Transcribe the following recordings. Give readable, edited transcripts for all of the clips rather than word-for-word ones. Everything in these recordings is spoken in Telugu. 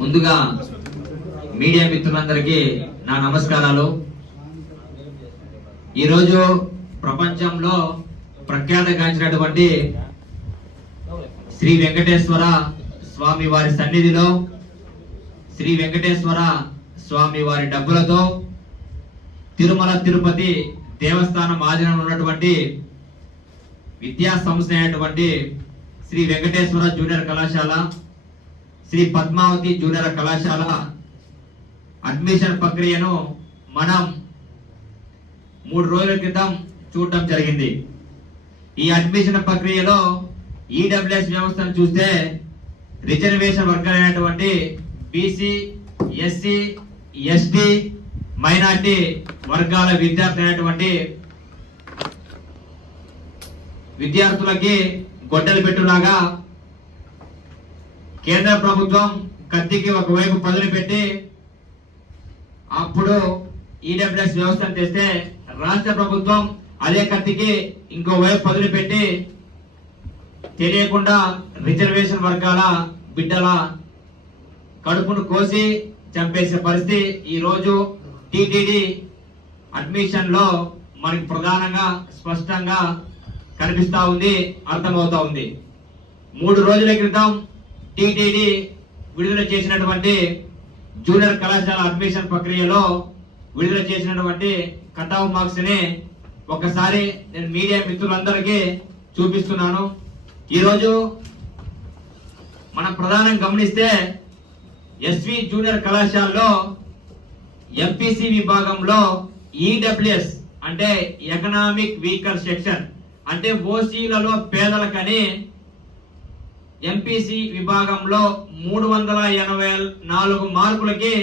ముందుగా మీడియా మిత్రులందరికీ నా నమస్కారాలు. ఈరోజు ప్రపంచంలో ప్రఖ్యాతగాంచినటువంటి శ్రీ వెంకటేశ్వర స్వామి వారి సన్నిధిలో శ్రీ వెంకటేశ్వర స్వామి వారి డబ్బులతో తిరుమల తిరుపతి దేవస్థానం ఆధీనంలో ఉన్నటువంటి విద్యా సంస్థ అయినటువంటి శ్రీ వెంకటేశ్వర జూనియర్ కళాశాల, శ్రీ పద్మావతి జూనియర్ కళాశాల అడ్మిషన్ ప్రక్రియను మనం 3 రోజుల క్రితం చూడటం జరిగింది. ఈ అడ్మిషన్ ప్రక్రియలో ఈడబ్ల్యూఎస్ వ్యవస్థను చూస్తే రిజర్వేషన్ వర్గాలైనటువంటి బీసీ, ఎస్సీ, ఎస్టీ, మైనార్టీ వర్గాల విద్యార్థులకి గొడ్డలు పెట్టులాగా కేంద్ర ప్రభుత్వం కత్తికి ఒకవైపు పదులు పెట్టి అప్పుడు ఈడబ్ల్యూఎస్ వ్యవస్థను తెస్తే రాష్ట్ర ప్రభుత్వం అదే కత్తికి ఇంకోవైపు పదులు పెట్టి తెలియకుండా రిజర్వేషన్ వర్గాల బిడ్డల కడుపును కోసి చంపేసే పరిస్థితి ఈ రోజు టిటిడి అడ్మిషన్ లో మనకి ప్రధానంగా స్పష్టంగా కనిపిస్తా ఉంది, అర్థమవుతా ఉంది. 3 రోజుల క్రితం టిటిడి విడుదల చేసినటువంటి జూనియర్ కళాశాల అడ్మిషన్ ప్రక్రియలో విడుదల చేసినటువంటి కట్ ఆఫ్ మార్క్స్ ని ఒకసారి నేను మీడియా మిత్రులందరికీ చూపిస్తున్నాను. ఈరోజు మనం ప్రధానంగా గమనిస్తే ఎస్వి జూనియర్ కళాశాలలో ఎంపీసీ విభాగంలో ఈడబ్ల్యూఎస్ అంటే ఎకనామిక్ వీకర్ సెక్షన్ అంటే ఓసీలలో పేదలకని ఎంపీసీ విభాగంలో 384 మార్కులకి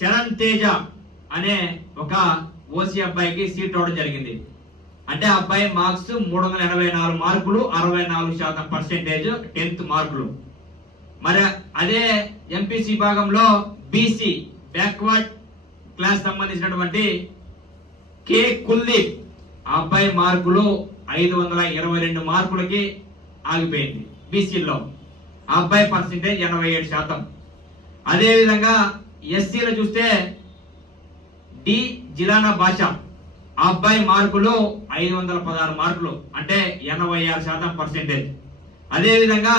చరణ్ తేజ అనే ఒక ఓసీ అబ్బాయికి సీట్ రావడం జరిగింది. అంటే అబ్బాయి మార్క్స్ 384 మార్కులు, 64% 10th మార్కులు. మరి అదే ఎంపీసీ విభాగంలో బీసీ బ్యాక్వర్డ్ క్లాస్ సంబంధించినటువంటి కే కుల్దీప్ ఆ అబ్బాయి మార్కులు 522 మార్కులకి ఆగిపోయింది. బీసీలో ఆ అబ్బాయి పర్సెంటేజ్ 87%. అదే విధంగా ఎస్సీలో చూస్తే డి జిలానా భాష ఆ అబ్బాయి మార్కులు 516 మార్కులు అంటే 86% అదే విధంగా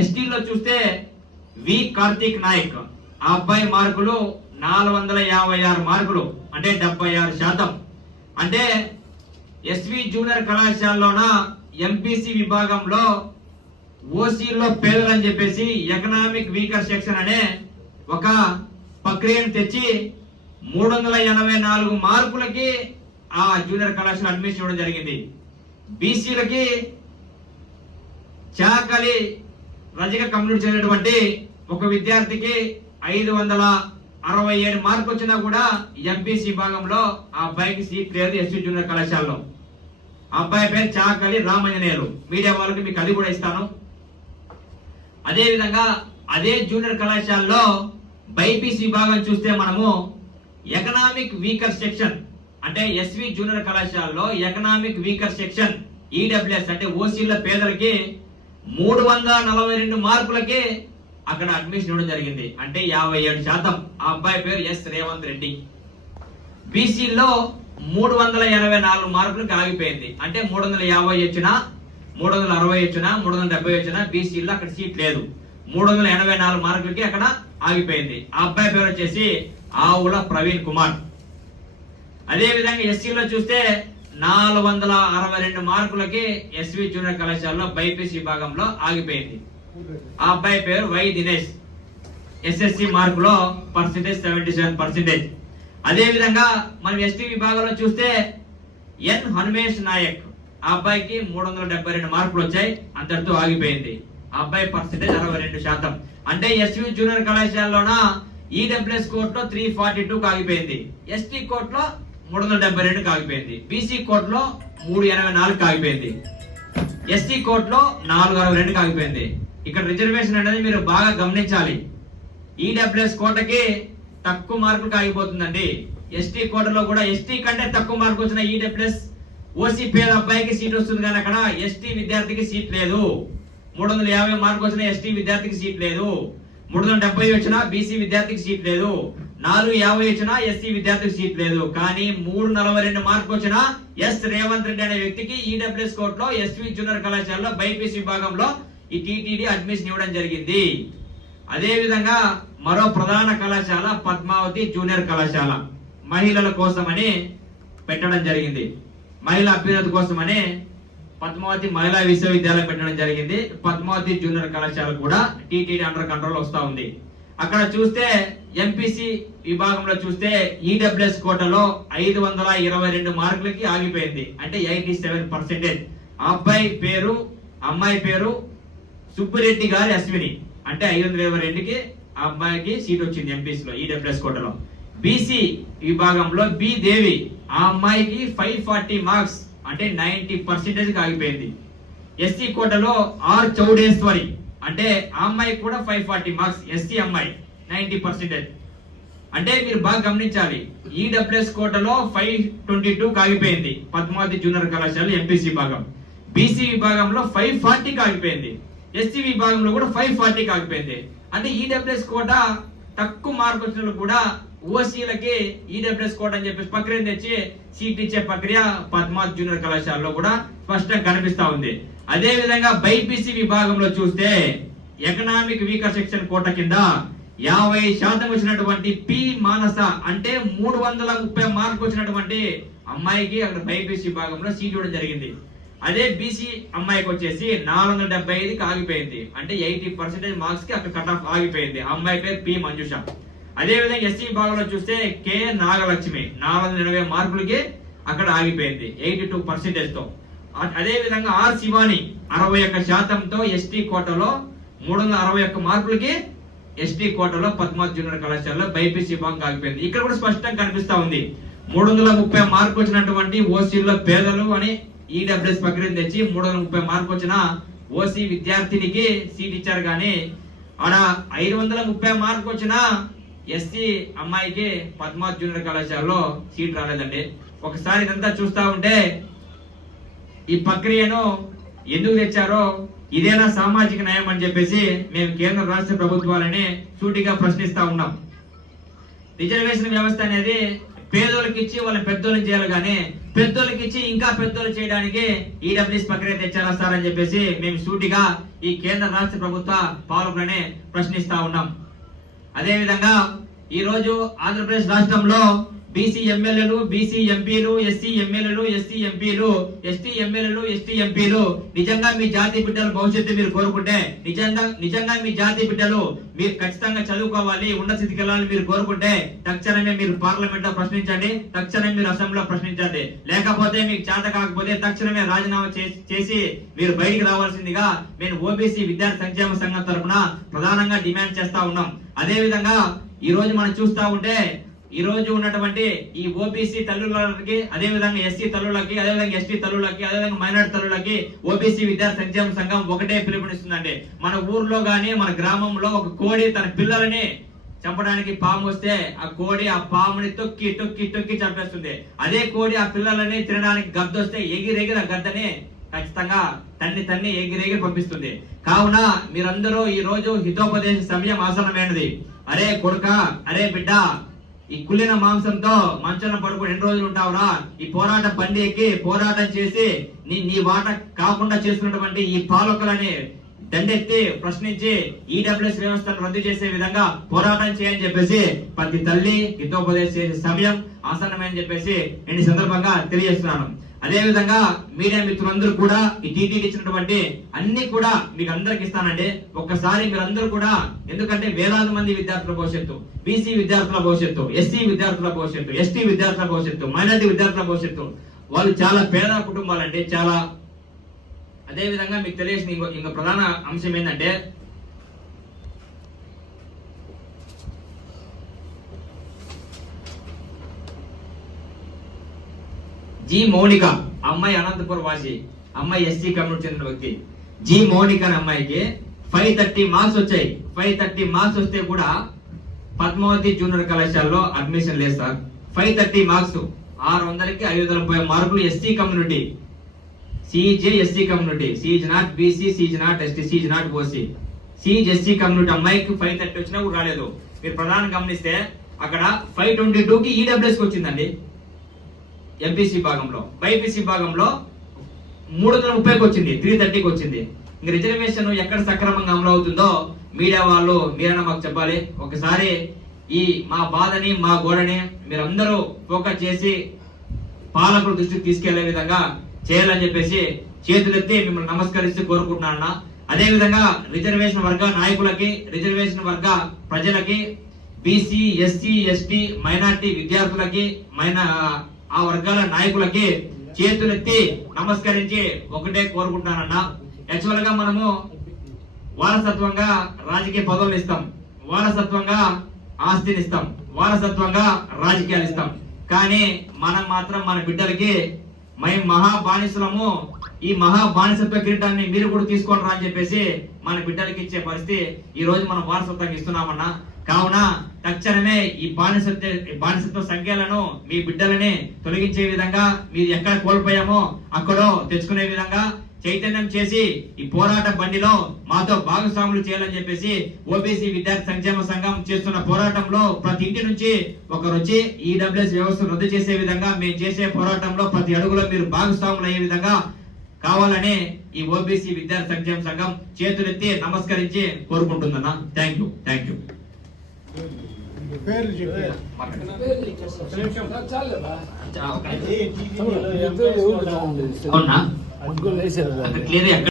ఎస్టీలో చూస్తే వి కార్తీక్ నాయక్ ఆ అబ్బాయి మార్కులు 456 మార్కులు అంటే 76%. అంటే ఎస్వి జూనియర్ కళాశాలలోన ఎంపీసీ విభాగంలో ఓసీలో పేదలని చెప్పేసి ఎకనామిక్ వీకర్ సెక్షన్ అనే ఒక ప్రక్రియను తెచ్చి 384 మార్కులకి ఆ జూనియర్ కళాశాల అడ్మిషన్ ఇవ్వడం జరిగింది. బీసీలకి చాకలి రజక కమ్యూనిటీ చెందినటువంటి ఒక విద్యార్థికి 567 మార్కులు వచ్చినా కూడా ఎంపీసీ విభాగంలో ఆ అబ్బాయికి సీట్ లేదు ఎస్వి జూనియర్ కళాశాలలో. ఆ అబ్బాయి పేరు చాకలి రామంజనేయులు. మీడియా వాళ్ళకి మీకు అది కూడా ఇస్తాను. అదే విధంగా అదే జూనియర్ కళాశాలలో బైపీసీ విభాగం చూస్తే మనము ఎకనామిక్ వీకర్ సెక్షన్ అంటే ఎస్వి జూనియర్ కళాశాలలో ఎకనామిక్ వీకర్ సెక్షన్ ఈడబ్ల్యూఎస్ అంటే ఓసీల పేదలకి 342 మార్కులకి అక్కడ అడ్మిషన్ ఇవ్వడం జరిగింది. అంటే 57%. ఆ అబ్బాయి పేరు ఎస్ రేవంత్ రెడ్డి. బీసీలో 384 మార్కులకు ఆగిపోయింది. అంటే 350 వచ్చినా, 360 వచ్చినా, 370 వచ్చినా బీసీలో అక్కడ సీట్ లేదు. 384 మార్కులకి అక్కడ ఆగిపోయింది. ఆ అబ్బాయి పేరు వచ్చేసి ఆవుల ప్రవీణ్ కుమార్. అదే విధంగా ఎస్సీలో చూస్తే 462 మార్కులకి ఎస్వి జూనియర్ కళాశాలలో బైపీసీ విభాగంలో ఆగిపోయింది. ఆ అబ్బాయి పేరు వై దినేష్. ఎస్ఎస్సి మార్కులో పర్సెంటేజ్ 77%. అదే విధంగా మనం ఎస్టీ విభాగంలో చూస్తే ఎన్ హనుమేష్ నాయక్ ఆ అబ్బాయికి 372 మార్కులు వచ్చాయి, అంతటితో ఆగిపోయింది. ఆ అబ్బాయి పర్సెంటేజ్ 62%. అంటే ఎస్వి జూనియర్ కళాశాలలోన ఈడబ్ల్యూఎస్ కోర్టులో 342 ఆగిపోయింది, ఎస్టీ కోర్టులో 372 ఆగిపోయింది, బీసీ కోర్టులో 384 ఆగిపోయింది, ఎస్టీ కోర్టులో 462 ఆగిపోయింది. ఇక్కడ రిజర్వేషన్ అనేది మీరు బాగా గమనించాలి. ఈడబ్ల్యూఎస్ కోటకి తక్కువ మార్కులకు ఆగిపోతుందండి. ఎస్టీ కోటలో కూడా ఎస్టీ కంటే తక్కువ మార్కు వచ్చిన ఈడబ్ల్యూఎస్ ఓసీ పేద అబ్బాయికి సీట్ వస్తుంది, కానీ అక్కడ ఎస్టీ విద్యార్థికి సీట్ లేదు. 350 మార్కులు వచ్చినా ఎస్టీ విద్యార్థికి సీట్ లేదు, 370 వచ్చినా బీసీ విద్యార్థికి సీట్ లేదు, 450 వచ్చినా ఎస్సీ విద్యార్థికి సీట్ లేదు. కానీ 342 మార్కులు వచ్చినా ఎస్ రేవంత్ రెడ్డి అనే వ్యక్తికి ఈడబ్ల్యూఎస్ కోర్టులో ఎస్వి జూనియర్ కళాశాలలో బైపీసీ విభాగంలో ఈ టీటీడీ అడ్మిషన్ ఇవ్వడం జరిగింది. అదే విధంగా మరో ప్రధాన కళాశాల పద్మావతి జూనియర్ కళాశాల మహిళల కోసమని పెట్టడం జరిగింది. మహిళా అభ్యున్నతి కోసమని పద్మావతి మహిళా విశ్వవిద్యాలయం పెట్టడం జరిగింది. పద్మావతి జూనియర్ కళాశాల కూడా టీటీడీ అండర్ కంట్రోల్ వస్తా ఉంది. అక్కడ చూస్తే ఎంపీసీ విభాగంలో చూస్తే ఈడబ్ల్యూఎస్ కోటలో 522 మార్కులకి ఆగిపోయింది. అంటే 87%. అబ్బాయి పేరు అమ్మాయి పేరు సుబ్బిరెడ్డి గారి అశ్విని. అంటే 522కి ఆ అమ్మాయికి సీట్ వచ్చింది ఎంపీసీలో ఈడబ్ల్యూఎస్ కోటలో. బీసీ విభాగంలో బి దేవి ఆ అమ్మాయికి 540 మార్క్స్ అంటే 90% ఆగిపోయింది. ఎస్సీ కోటలో ఆర్ చౌడేశ్వరి అంటే ఆ అమ్మాయికి కూడా 540 మార్క్స్, ఎస్సీ అమ్మాయి 90%. అంటే మీరు బాగా గమనించాలి, ఈడబ్ల్యూఎస్ కోటలో 522 ఆగిపోయింది పద్మావతి జూనియర్ కళాశాల ఎంపీసీ విభాగం. బీసీ విభాగంలో 540 ఆగిపోయింది. ఎస్సీ విభాగంలో కూడా 540 ఆగిపోయింది. అంటే ఈడబ్ల్యూఎస్ కోట తక్కువ మార్కు వచ్చిన కూడా ఓసీలకి ఈడబ్ల్యూఎస్ కోట అని చెప్పేసి ప్రక్రియ తెచ్చి సీట్ ఇచ్చే ప్రక్రియ పద్మావతి జూనియర్ కళాశాలలో కూడా స్పష్టంగా కనిపిస్తా ఉంది. అదే విధంగా బైపీసీ విభాగంలో చూస్తే ఎకనామిక్ వీకర్ సెక్షన్ కోట కింద 50% వచ్చినటువంటి పి మానస అంటే 330 మార్కులు వచ్చినటువంటి అమ్మాయికి అక్కడ బైపీసీ విభాగంలో సీట్ ఇవ్వడం జరిగింది. అదే బీసీ అమ్మాయికి వచ్చేసి 475కి ఆగిపోయింది. అంటే 80% మార్క్స్ కి అక్కడ కట్ ఆఫ్ ఆగిపోయింది. అమ్మాయి పేరు పి మంజుష. అదే విధంగా ఎస్సీ విభాగంలో చూస్తే కె నాగలక్ష్మి 480 మార్కులకి అక్కడ ఆగిపోయింది 82% తో. అదే విధంగా ఆర్ శివాని 61%తో ఎస్టీ కోటలో 361 మార్కులకి ఎస్టీ కోటలో పద్మావతి జూనియర్ కళాశాలలో బైపీసీ విభాగం ఆగిపోయింది. ఇక్కడ కూడా స్పష్టంగా కనిపిస్తా ఉంది 330 మార్కులు వచ్చినటువంటి ఓసీలో పేదలు అని ఈడబ్ల్యూఎస్ ప్రక్రియ తెచ్చి 330 మార్కులు వచ్చిన ఓసీ విద్యార్థినికి సీట్ ఇచ్చారు. కానీ ఆడ 530 మార్కులు వచ్చిన ఎస్సీ అమ్మాయికి పద్మావతి జూనియర్ కళాశాలలో సీట్ రాలేదండి. ఒకసారి ఇదంతా చూస్తా ఉంటే ఈ ప్రక్రియను ఎందుకు తెచ్చారో, ఇదేనా సామాజిక న్యాయం అని చెప్పేసి మేము కేంద్ర రాష్ట్ర ప్రభుత్వాలని సూటిగా ప్రశ్నిస్తా ఉన్నాం. రిజర్వేషన్ వ్యవస్థ అనేది పేదోళ్ళకి ఇచ్చి వాళ్ళ పెద్దోళ్ళని చేయాలి, కానీ పెద్దోళ్ళకి ఇచ్చి ఇంకా పెద్దోళ్ళు చేయడానికి ఈడబ్ల్యూఎస్ ప్రక్రియ తెచ్చారా సార్ అని చెప్పేసి మేము సూటిగా ఈ కేంద్ర రాష్ట్ర ప్రభుత్వ పాలకులనే ప్రశ్నిస్తా ఉన్నాం. అదే విధంగా ఈ రోజు ఆంధ్రప్రదేశ్ రాష్ట్రంలో బీసీ ఎమ్మెల్యేలు, బీసీ ఎంపీలు, ఎస్సీ ఎమ్మెల్యేలు, ఎస్సీ ఎంపీలు, ఎస్టీ ఎమ్మెల్యేలు, ఎస్టీ ఎంపీలు నిజంగా మీ జాతి బిడ్డల భవిష్యత్తు మీరు కోరుకుంటే, నిజంగా మీ జాతి బిడ్డలు మీరు ఖచ్చితంగా చదువుకోవాలి, ఉన్నత స్థితికి వెళ్ళాలని మీరు కోరుకుంటే తక్షణమే మీరు పార్లమెంట్ లో ప్రశ్నించండి, తక్షణమే మీరు అసెంబ్లీలో ప్రశ్నించండి. లేకపోతే మీకు చేత కాకపోతే తక్షణమే రాజీనామా చేసి మీరు బయటికి రావాల్సిందిగా మేము ఓబీసీ విద్యార్థి సంక్షేమ సంఘం తరఫున ప్రధానంగా డిమాండ్ చేస్తా ఉన్నాం. అదే విధంగా ఈ రోజు మనం చూస్తా ఉంటే ఈ రోజు ఉన్నటువంటి ఈ ఓబీసీ తల్లులకి, అదే విధంగా ఎస్సీ తల్లులకి, అదే విధంగా ఎస్టీ తల్లులకి, అదే విధంగా మైనార్టీ తల్లులకి ఓబీసీ విద్యార్థి సంక్షేమ సంఘం ఒకటే పిలుపునిస్తుందండి. మన ఊర్లో గాని మన గ్రామంలో ఒక కోడి తన పిల్లలని చంపడానికి పాము వస్తే ఆ కోడి ఆ పాముని తొక్కి తొక్కి తొక్కి చంపేస్తుంది. అదే కోడి ఆ పిల్లలని తినడానికి గద్దొస్తే ఎగిరెగిరి ఆ గద్దని ఖచ్చితంగా తన్ని ఎగిరెగిరి పంపిస్తుంది. కావున మీరందరూ ఈ రోజు హితోపదేశ సమయం ఆసనమైనది. అరే కొడుక, అరే బిడ్డ, ఈ కుళ్ళిన మాంసంతో మంచంలో పడుకుని ఎన్ని రోజులు ఉంటావురా? ఈ పోరాట బండి ఎక్కి పోరాటం చేసి నీ వాట కాకుండా చేసుకున్నటువంటి ఈ పాలకులని దండెత్తి ప్రశ్నించి ఈడబ్ల్యూఎస్ వ్యవస్థను రద్దు చేసే విధంగా పోరాటం చేయని చెప్పేసి ప్రతి తల్లి హితోపదేశం చేసే సమయం ఆసన్నమని చెప్పేసి నేను ఈ సందర్భంగా తెలియజేస్తున్నాను. అదే విధంగా మీడియా మిత్రులందరూ కూడా ఈ టీటీడీ ఇచ్చినటువంటి అన్ని కూడా మీకు అందరికి ఇస్తానండి. ఒక్కసారి మీరందరూ కూడా, ఎందుకంటే వేలాది మంది విద్యార్థుల భవిష్యత్తు, బీసీ విద్యార్థుల భవిష్యత్తు, ఎస్సీ విద్యార్థుల భవిష్యత్తు, ఎస్టీ విద్యార్థుల భవిష్యత్తు, మైనారిటీ విద్యార్థుల భవిష్యత్తు, వాళ్ళు చాలా పేద కుటుంబాలండి. చాలా అదే విధంగా మీకు తెలియసిన ఇంకో ప్రధాన అంశం ఏంటంటే జి మౌనిక అమ్మాయి అనంతపురం వాసి, అమ్మాయి ఎస్సీ కమ్యూనిటీ చెందిన వ్యక్తి. జి మౌనిక అనే అమ్మాయికి 530 మార్క్స్ వచ్చాయి. 530 మార్క్స్ వస్తే కూడా పద్మావతి జూనియర్ కళాశాలలో అడ్మిషన్ లేదు సార్. 530 మార్క్స్ 600కి 530 మార్కులు SC community. CJ SC community, C is not BC, C is not ST, C is not OC. C is SC community అమ్మాయికి 530 వచ్చినా కూడా రాలేదు. మీరు ప్రధానం గమనిస్తే అక్కడ 522 కి EWS కి వచ్చిందండి MPC భాగంలో. BPC భాగంలో 330కి వచ్చింది, 330కి వచ్చింది. ఇంక రిజర్వేషన్ ఎక్కడ సక్రమంగా అమలు అవుతుందో మీడియా వాళ్ళు మీరైనా మాకు చెప్పాలి. ఒకసారి ఈ మా బాధని మా గోడని మీరందరూ ఫోకస్ చేసి పాలకుల దృష్టికి తీసుకెళ్లే విధంగా చేయాలని చెప్పేసి చేతులెత్తి మిమ్మల్ని నమస్కరిస్తూ కోరుకుంటున్నాను. అదే విధంగా రిజర్వేషన్ వర్గ నాయకులకి, రిజర్వేషన్ వర్గ ప్రజలకి, BC, SC, ST మైనార్టీ విద్యార్థులకి, ఆ వర్గాల నాయకులకి చేతులెత్తి నమస్కరించి ఒకటే కోరుకుంటున్నానన్నా. యాక్చువల్ గా మనము వారసత్వంగా రాజకీయ పదవులు ఇస్తాం, వారసత్వంగా ఆస్తిని ఇస్తాం, వారసత్వంగా రాజకీయాలు ఇస్తాం. కానీ మనం మాత్రం మన బిడ్డలకి మేము మహా బానిసలము, ఈ మహా బానిసత్వ కిరీటాన్ని మీరు కూడా తీసుకోండి రా అని చెప్పేసి మన బిడ్డలకి ఇచ్చే పరిస్థితి ఈ రోజు మనం వారసత్వంగా ఇస్తున్నామన్నా. కావున తక్షణమే ఈ బానిసత్వ సంఖ్యలను మీ బిడ్డలని తొలగించే విధంగా, మీరు ఎక్కడ కోల్పోయామో అక్కడ తెచ్చుకునే విధంగా చైతన్యం చేసి ఈ పోరాట బండిలో మాతో భాగస్వాములు చేయాలని చెప్పేసి ఓబీసీ విద్యార్థి సంక్షేమ సంఘం చేస్తున్న పోరాటంలో ప్రతి ఇంటి నుంచి ఒకరు వచ్చి EWS వ్యవస్థ రద్దు చేసే విధంగా మేము చేసే పోరాటంలో ప్రతి అడుగులో మీరు భాగస్వాములు అయ్యే విధంగా కావాలని ఈ ఓబీసీ విద్యార్థి సంక్షేమ సంఘం చేతులెత్తి నమస్కరించి కోరుకుంటుందన్న. Thank you. అవునా?